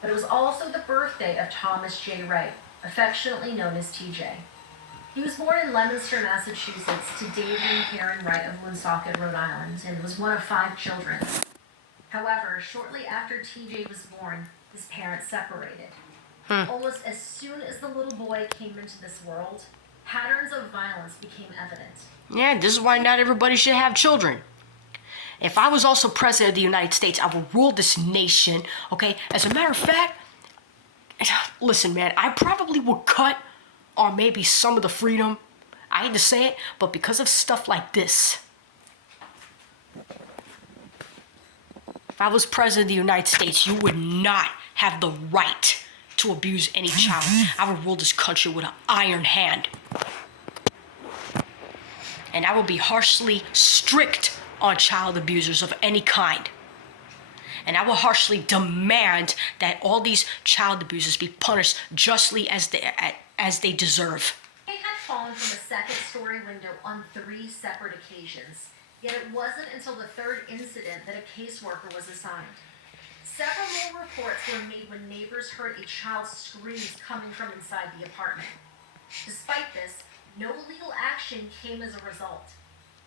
but it was also the birthday of Thomas J. Wright, affectionately known as TJ. He was born in Leominster, Massachusetts, to David and Karen Wright of Woonsocket, Rhode Island, and was one of 5 children. However, shortly after TJ was born, his parents separated. Almost as soon as the little boy came into this world, patterns of violence became evident. Yeah, this is why not everybody should have children. If I was also president of the United States, I would rule this nation, okay? As a matter of fact, listen, man, I probably would cut or maybe some of the freedom. I hate to say it, but because of stuff like this, if I was president of the United States, you would not have the right to abuse any child. I would rule this country with an iron hand. And I would be harshly strict on child abusers of any kind. And I will harshly demand that all these child abusers be punished justly as they deserve. He had fallen from a second-story window on 3 separate occasions, yet it wasn't until the 3rd incident that a caseworker was assigned. Several more reports were made when neighbors heard a child's screams coming from inside the apartment. Despite this, no legal action came as a result.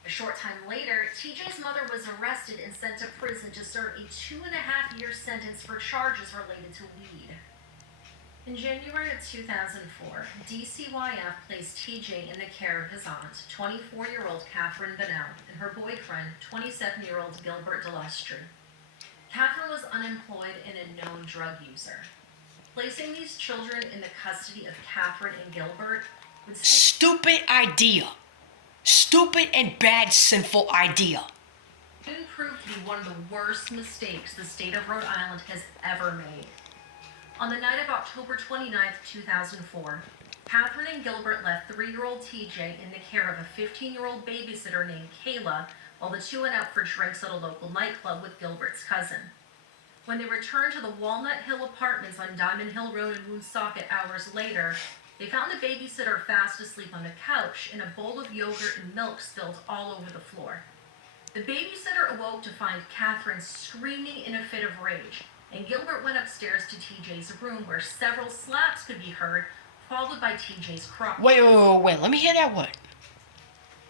A short time later, TJ's mother was arrested and sent to prison to serve a 2.5-year sentence for charges related to weed. In January of 2004, DCYF placed TJ in the care of his aunt, 24-year-old Catherine Bennell, and her boyfriend, 27-year-old Gilbert Delestre. Catherine was unemployed and a known drug user. Placing these children in the custody of Catherine and Gilbert would Stupid idea. Stupid and bad, sinful idea. soon prove to be one of the worst mistakes the state of Rhode Island has ever made. On the night of October 29th, 2004, Catherine and Gilbert left 3-year-old TJ in the care of a 15-year-old babysitter named Kayla while the two went out for drinks at a local nightclub with Gilbert's cousin. When they returned to the Walnut Hill Apartments on Diamond Hill Road in Woonsocket hours later, they found the babysitter fast asleep on the couch and a bowl of yogurt and milk spilled all over the floor. The babysitter awoke to find Catherine screaming in a fit of rage, and Gilbert went upstairs to TJ's room where several slaps could be heard, followed by TJ's cry. Wait, let me hear that word.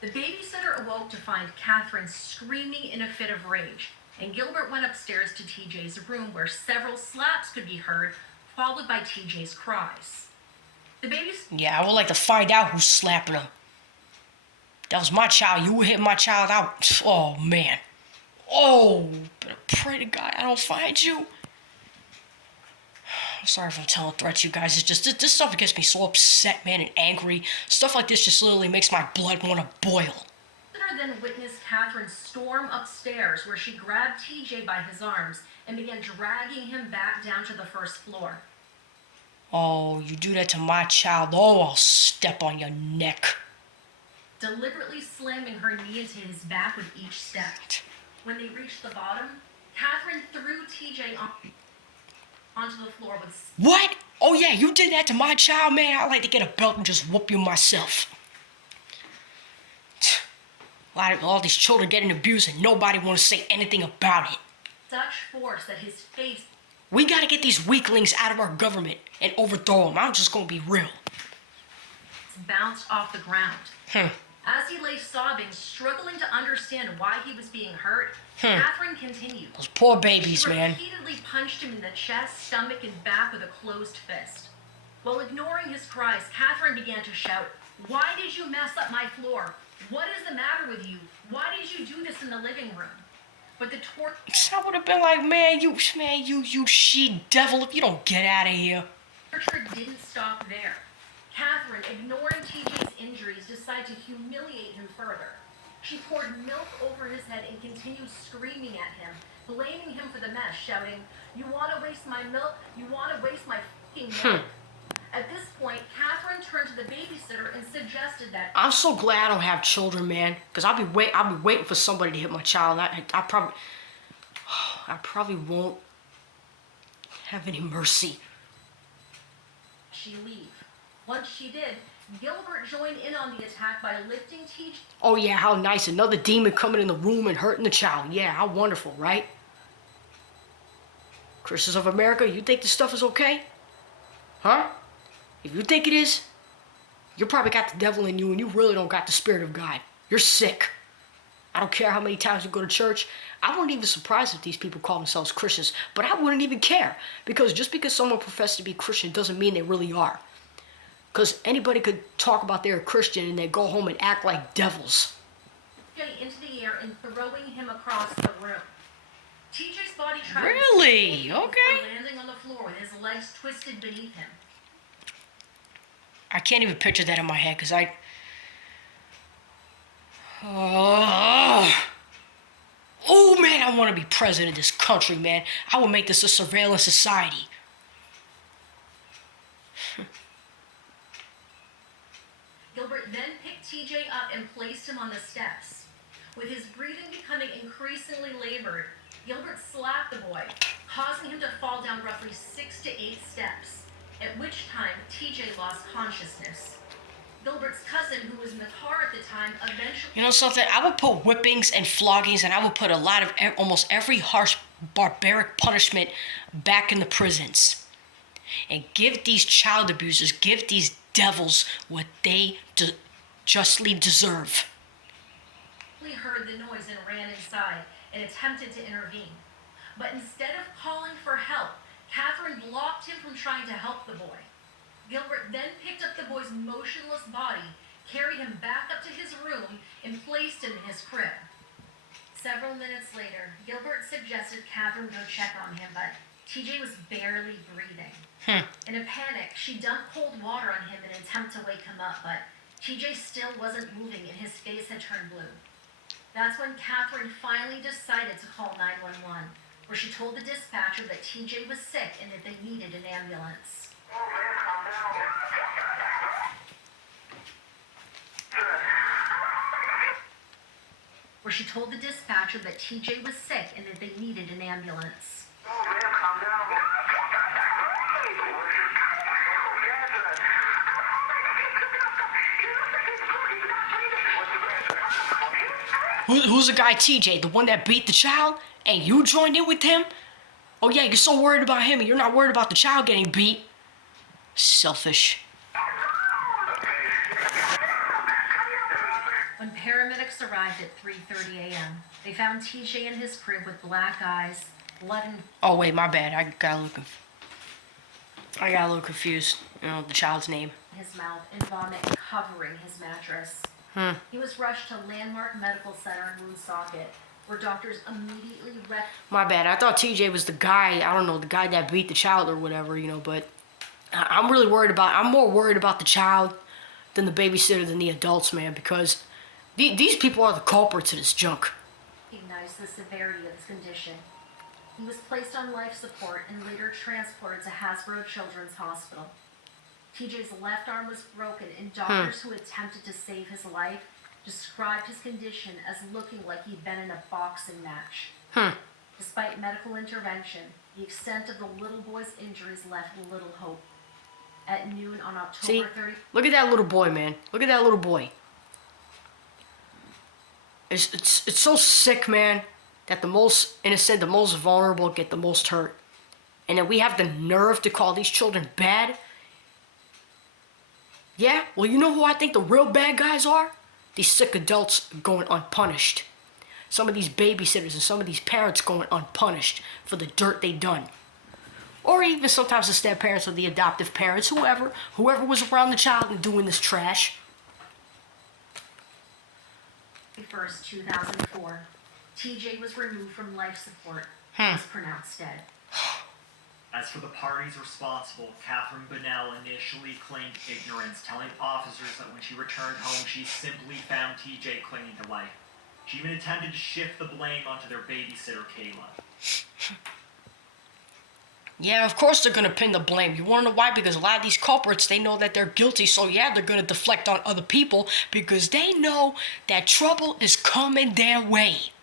The babysitter awoke to find Catherine screaming in a fit of rage, and Gilbert went upstairs to TJ's room where several slaps could be heard, followed by TJ's cries. The baby's... Yeah, I would like to find out who's slapping him. That was my child. You would hit my child out. Oh, man. Oh, better pray to God I don't find you. I'm sorry if I'm telling threats, you guys. It's just, this stuff gets me so upset, man, and angry. Stuff like this just literally makes my blood want to boil. Then witnessed Catherine storm upstairs where she grabbed TJ by his arms and began dragging him back down to the first floor. Oh, you do that to my child. Oh, I'll step on your neck. Deliberately slamming her knee into his back with each step. When they reached the bottom, Catherine threw TJ onto the floor with... What? Oh, yeah, you did that to my child, man. I'd like to get a belt and just whoop you myself. All these children getting abused and nobody want to say anything about it. Such force that his face... We gotta get these weaklings out of our government and overthrow them. I'm just gonna be real. Bounced off the ground. As he lay sobbing, struggling to understand why he was being hurt, Catherine continued. Those poor babies, man. She repeatedly punched him in the chest, stomach, and back with a closed fist. While ignoring his cries, Catherine began to shout, "Why did you mess up my floor? What is the matter with you? Why did you do this in the living room?" But the I would have been like, man, you she devil, if you don't get out of here. torture didn't stop there. Catherine, ignoring TJ's injuries, decided to humiliate him further. She poured milk over his head and continued screaming at him, blaming him for the mess, shouting, "You want to waste my milk? You want to waste my fucking milk?" At this point, Catherine turned to the babysitter and suggested that... I'm so glad I don't have children, man, because I'll be waiting for somebody to hit my child. I probably won't have any mercy. She leave. Once she did, Gilbert joined in on the attack by lifting TJ... Oh yeah, how nice. Another demon coming in the room and hurting the child. Yeah, how wonderful, right? Christians of America, you think this stuff is okay? Huh? If you think it is, you probably got the devil in you and you really don't got the Spirit of God. You're sick. I don't care how many times you go to church. I wouldn't even surprised if these people call themselves Christians, but I wouldn't even care. Because just because someone professes to be Christian doesn't mean they really are. Because anybody could talk about they're a Christian and they go home and act like devils. Into the air and throwing him across the room. TJ's body tried Really? to Okay. landing on the floor with his legs twisted beneath him. I can't even picture that in my head because I... Oh man, I want to be president of this country, man. I will make this a surveillance society. Gilbert then picked TJ up and placed him on the steps. With his breathing becoming increasingly labored, Gilbert slapped the boy, causing him to fall down roughly 6 to 8 steps, at which time TJ lost consciousness. Gilbert's cousin, who was in the car at the time, eventually... You know something? I would put whippings and floggings and I would put a lot of almost every harsh, barbaric punishment back in the prisons. And give these child abusers, give these devils what they justly deserve. He heard the noise and ran inside and attempted to intervene. But instead of calling for help, Catherine blocked him from trying to help the boy. Gilbert then picked up the boy's motionless body, carried him back up to his room, and placed him in his crib. Several minutes later, Gilbert suggested Catherine go check on him, but TJ was barely breathing. In a panic, she dumped cold water on him in an attempt to wake him up, but TJ still wasn't moving and his face had turned blue. That's when Catherine finally decided to call 911, where she told the dispatcher that TJ was sick and that they needed an ambulance. Where she told the dispatcher that TJ was sick and that they needed an ambulance. Who's the guy TJ? The one that beat the child? And you joined in with him? Oh yeah, you're so worried about him and you're not worried about the child getting beat. Selfish. When paramedics arrived at 3:30 a.m., they found TJ in his crib with black eyes, blood and... Oh wait, my bad. I got a little confused. You know, the child's name. His mouth and vomit covering his mattress. He was rushed to Landmark Medical Center in Woonsocket, where doctors immediately My bad. I thought TJ was the guy, I don't know, the guy that beat the child or whatever, you know, but I'm more worried about the child than the babysitter than the adults, man, because these people are the culprits of this junk. recognized the severity of his condition. He was placed on life support and later transported to Hasbro Children's Hospital. TJ's left arm was broken, and doctors who attempted to save his life described his condition as looking like he'd been in a boxing match. Despite medical intervention, the extent of the little boy's injuries left little hope. At noon on See? October 30th... Look at that little boy, man. Look at that little boy. It's so sick, man, that the most innocent, the most vulnerable get the most hurt. And that we have the nerve to call these children bad. Yeah, well, you know who I think the real bad guys are? These sick adults going unpunished. Some of these babysitters and some of these parents going unpunished for the dirt they done. Or even sometimes the step parents or the adoptive parents, whoever was around the child and doing this trash. 1st, 2004, TJ was removed from life support and was pronounced dead. As for the parties responsible, Catherine Bunnell initially claimed ignorance, telling officers that when she returned home, she simply found TJ clinging to life. She even attempted to shift the blame onto their babysitter, Kayla. Yeah, of course they're gonna pin the blame. You wanna know why? Because a lot of these culprits, they know that they're guilty, so yeah, they're gonna deflect on other people because they know that trouble is coming their way.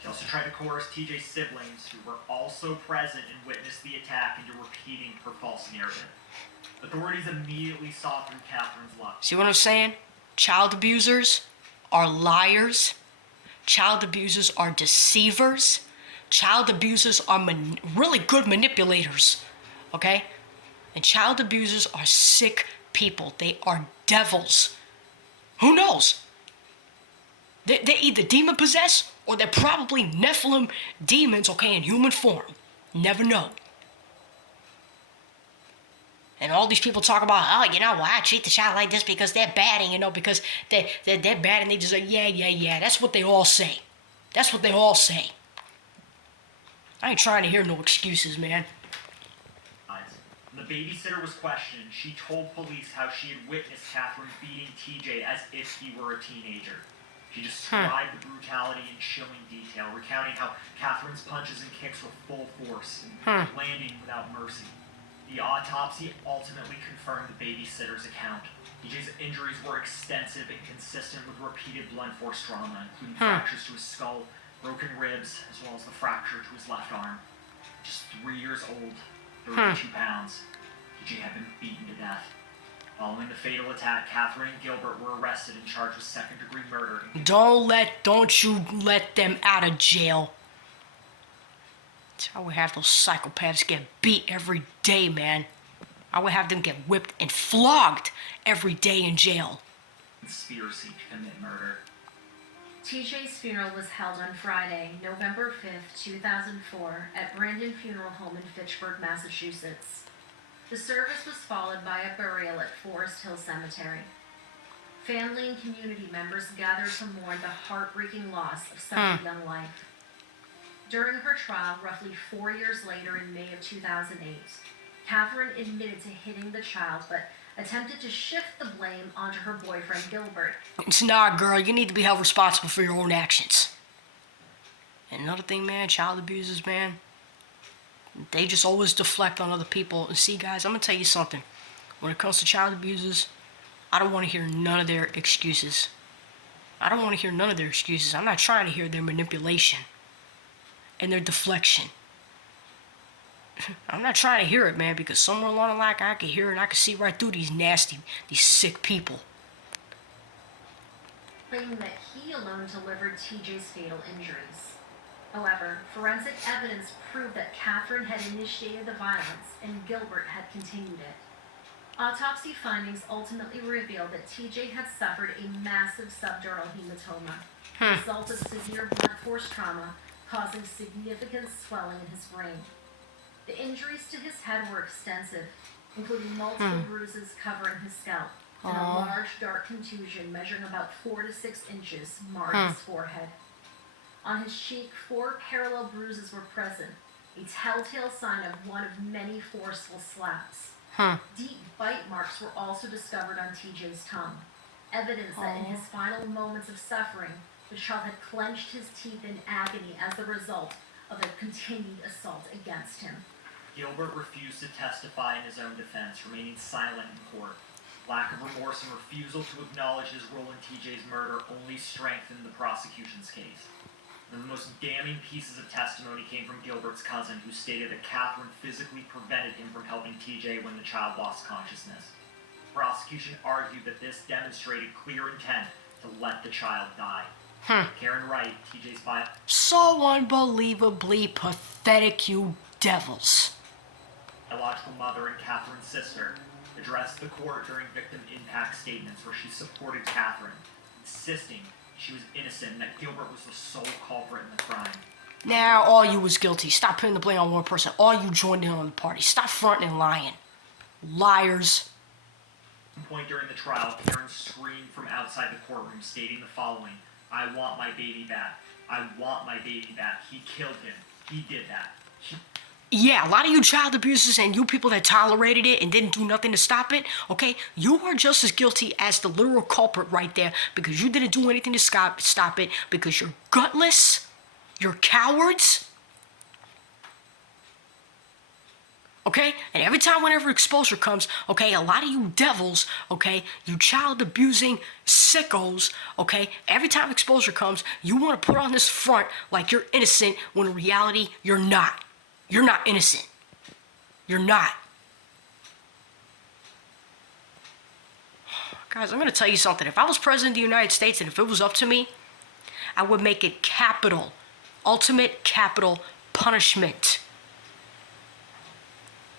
She also tried to coerce TJ's siblings, who were also present and witnessed the attack, into repeating her false narrative. Authorities immediately saw through Catherine's lies. See what I'm saying? Child abusers are liars. Child abusers are deceivers. Child abusers are really good manipulators, okay? And child abusers are sick people. They are devils. Who knows? They're either demon possessed or they're probably Nephilim demons, okay, in human form. Never know. And all these people talk about, oh, you know, well, I treat the child like this because they're bad, and, you know, because they're bad, and they just like, yeah. That's what they all say. That's what they all say. I ain't trying to hear no excuses, man. When the babysitter was questioned, she told police how she had witnessed Catherine beating TJ as if he were a teenager. She described the brutality in chilling detail, recounting how Catherine's punches and kicks were full force, landing without mercy. The autopsy ultimately confirmed the babysitter's account. TJ's injuries were extensive and consistent with repeated blunt force trauma, including fractures to his skull, broken ribs, as well as the fracture to his left arm. Just 3 years old, 32 pounds, TJ had been beaten to death. Following the fatal attack, Catherine and Gilbert were arrested and charged with second-degree murder. Don't you let them out of jail. I would have those psychopaths get beat every day, man. I would have them get whipped and flogged every day in jail. Conspiracy to commit murder. TJ's funeral was held on Friday, November 5th, 2004, at Brandon Funeral Home in Fitchburg, Massachusetts. The service was followed by a burial at Forest Hill Cemetery. Family and community members gathered to mourn the heartbreaking loss of such a young life. During her trial, roughly 4 years later in May of 2008, Catherine admitted to hitting the child, but attempted to shift the blame onto her boyfriend, Gilbert. It's not, girl. You need to be held responsible for your own actions. And another thing, man, child abusers, man, they just always deflect on other people. And see, guys, I'm going to tell you something. When it comes to child abusers, I don't want to hear none of their excuses. I'm not trying to hear their manipulation and their deflection. I'm not trying to hear it, man, because somewhere along the line I can hear it and I can see right through these sick people. Claiming that he alone delivered TJ's fatal injuries. However, forensic evidence proved that Catherine had initiated the violence and Gilbert had continued it. Autopsy findings ultimately revealed that TJ had suffered a massive subdural hematoma, the result of severe blunt force trauma causing significant swelling in his brain. The injuries to his head were extensive, including multiple bruises covering his scalp, and a large dark contusion measuring about 4 to 6 inches marred his forehead. On his cheek, 4 parallel bruises were present, a telltale sign of one of many forceful slaps. Deep bite marks were also discovered on TJ's tongue, evidence that in his final moments of suffering, the child had clenched his teeth in agony as a result of a continued assault against him. Gilbert refused to testify in his own defense, remaining silent in court. Lack of remorse and refusal to acknowledge his role in TJ's murder only strengthened the prosecution's case. One of the most damning pieces of testimony came from Gilbert's cousin, who stated that Catherine physically prevented him from helping TJ when the child lost consciousness. The prosecution argued that this demonstrated clear intent to let the child die. Karen Wright, TJ's biologist. So unbelievably pathetic, you devils. Biological mother and Catherine's sister addressed the court during victim impact statements where she supported Catherine, insisting she was innocent and that Gilbert was the sole culprit in the crime. Now all you was guilty. Stop putting the blame on one person. All you joined in on the party. Stop fronting and lying. Liars. At one point during the trial, Karen screamed from outside the courtroom, stating the following: "I want my baby back. I want my baby back. He killed him. He did that." Yeah, a lot of you child abusers and you people that tolerated it and didn't do nothing to stop it, okay, you are just as guilty as the literal culprit right there, because you didn't do anything to stop it, because you're gutless, you're cowards, okay? And every time whenever exposure comes, okay, a lot of you devils, okay, you child abusing sickos, okay, every time exposure comes, you want to put on this front like you're innocent when in reality you're not. You're not innocent. You're not. Guys, I'm going to tell you something. If I was president of the United States and if it was up to me, I would make it capital, ultimate capital punishment.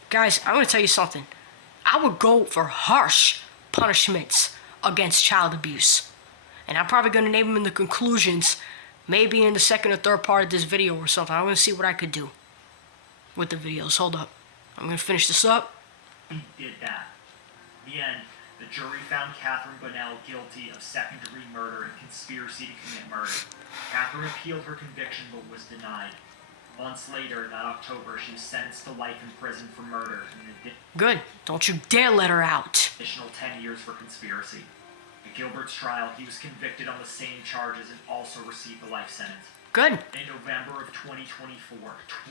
Guys, I'm gonna tell you something. I would go for harsh punishments against child abuse. And I'm probably gonna name them in the conclusions, maybe in the second or third part of this video or something. I'm gonna see what I could do with the videos. Hold up. I'm gonna finish this up. He did that. In the end, the jury found Catherine Bonnell guilty of second-degree murder and conspiracy to commit murder. Catherine appealed her conviction but was denied. Months later, that October, she was sentenced to life in prison for murder and an Good. Don't you dare let her out. additional 10 years for conspiracy. At Gilbert's trial, he was convicted on the same charges and also received a life sentence. Good. In November of 2024,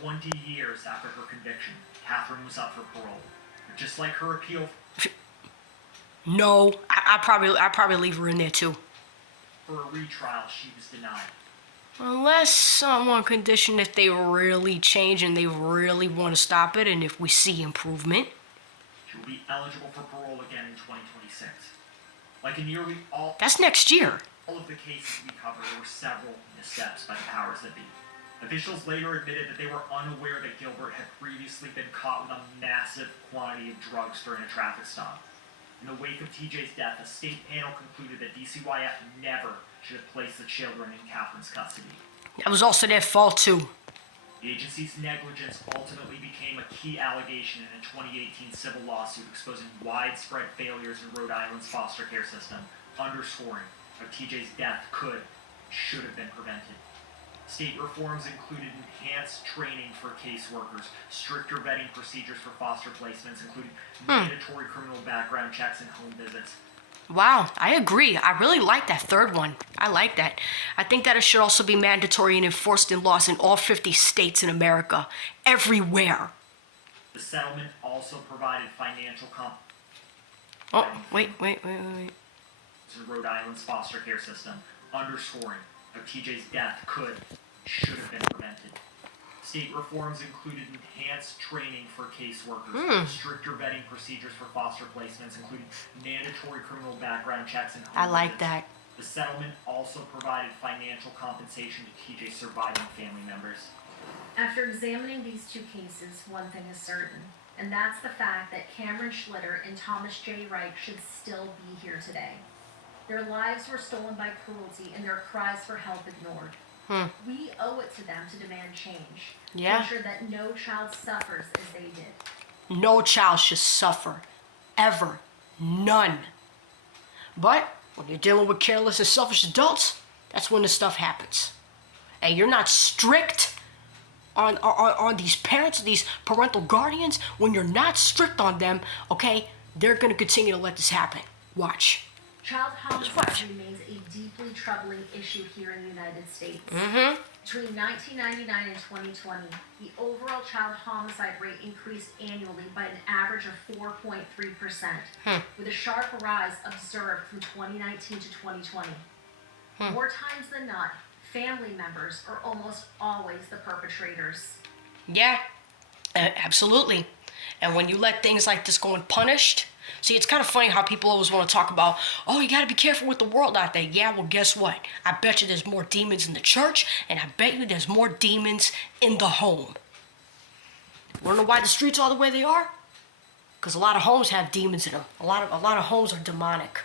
20 years after her conviction, Catherine was up for parole. But just like her appeal No, I'd probably leave her in there too. for a retrial, she was denied. Unless someone conditioned if they really change and they really want to stop it, and if we see improvement. She will be eligible for parole again in 2026. Like in nearly all That's next year. of the cases we covered, there were several missteps by the powers that be. Officials later admitted that they were unaware that Gilbert had previously been caught with a massive quantity of drugs during a traffic stop. In the wake of TJ's death, a state panel concluded that DCYF never should have placed the children in Catherine's custody. That was also their fault too. The agency's negligence ultimately became a key allegation in a 2018 civil lawsuit exposing widespread failures in Rhode Island's foster care system, underscoring how TJ's death could, should have been prevented. State reforms included enhanced training for caseworkers, stricter vetting procedures for foster placements, including mandatory criminal background checks and home visits. Wow, I agree. I really like that third one. I like that. I think that it should also be mandatory and enforced in laws in all 50 states in America. Everywhere. The settlement also provided financial Oh, wait. to Rhode Island's foster care system, underscoring how TJ's death could, should have been prevented. State reforms included enhanced training for caseworkers, stricter vetting procedures for foster placements, including mandatory criminal background checks and home I like visits. that. The settlement also provided financial compensation to TJ's surviving family members. After examining these two cases, one thing is certain, and that's the fact that Cameron Schlitter and Thomas J. Reich should still be here today. Their lives were stolen by cruelty and their cries for help ignored. We owe it to them to demand change. Yeah. To ensure that no child suffers as they did. No child should suffer. Ever. None. But when you're dealing with careless and selfish adults, that's when this stuff happens. And you're not strict on these parents, these parental guardians. When you're not strict on them, okay, they're going to continue to let this happen. Watch. Child Watch. homicide remains a deeply troubling issue here in the United States. Between 1999 and 2020, the overall child homicide rate increased annually by an average of 4.3%, with a sharp rise observed from 2019 to 2020. More times than not, family members are almost always the perpetrators. Yeah, absolutely. And when you let things like this go unpunished, see, it's kind of funny how people always want to talk about, oh, you got to be careful with the world out there. Yeah, well, guess what? I bet you there's more demons in the church, and I bet you there's more demons in the home. Want to know why the streets are the way they are? Because a lot of homes have demons in them. A lot of homes are demonic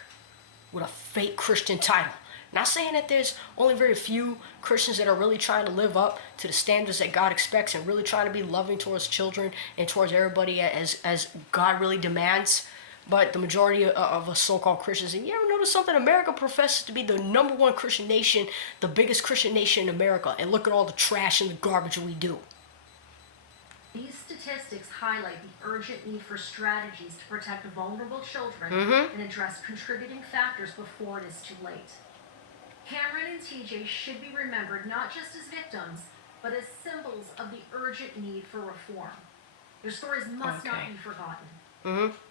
with a fake Christian title. Not saying that there's only very few Christians that are really trying to live up to the standards that God expects and really trying to be loving towards children and towards everybody as God really demands. But the majority of us so-called Christians, and you ever notice something? America professes to be the #1 Christian nation, the biggest Christian nation in America, and look at all the trash and the garbage we do. These statistics highlight the urgent need for strategies to protect vulnerable children and address contributing factors before it is too late. Cameron and TJ should be remembered not just as victims, but as symbols of the urgent need for reform. Their stories must not be forgotten.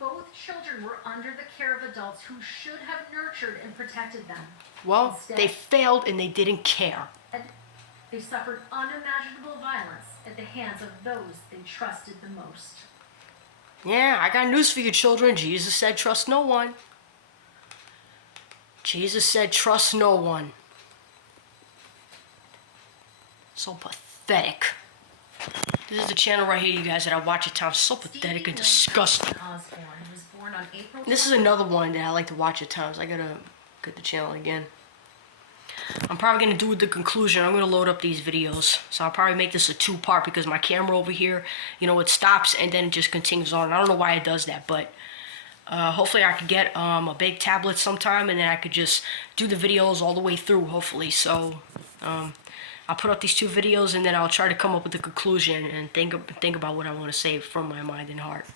Both children were under the care of adults who should have nurtured and protected them. Well, Instead, they failed and they didn't care. they suffered unimaginable violence at the hands of those they trusted the most. Yeah, I got news for you, children. Jesus said, trust no one. Jesus said, trust no one. So pathetic. This is the channel right here, you guys, that I watch at times. So pathetic and disgusting. Osborne, who was born on April. This is another one that I like to watch at times. I gotta get the channel again. I'm probably gonna do the conclusion. I'm gonna load up these videos. So I'll probably make this a 2-part because my camera over here, you know, it stops and then it just continues on. I don't know why it does that, but hopefully I could get a big tablet sometime and then I could just do the videos all the way through, hopefully. So I'll put up these 2 videos and then I'll try to come up with a conclusion and think about what I want to say from my mind and heart.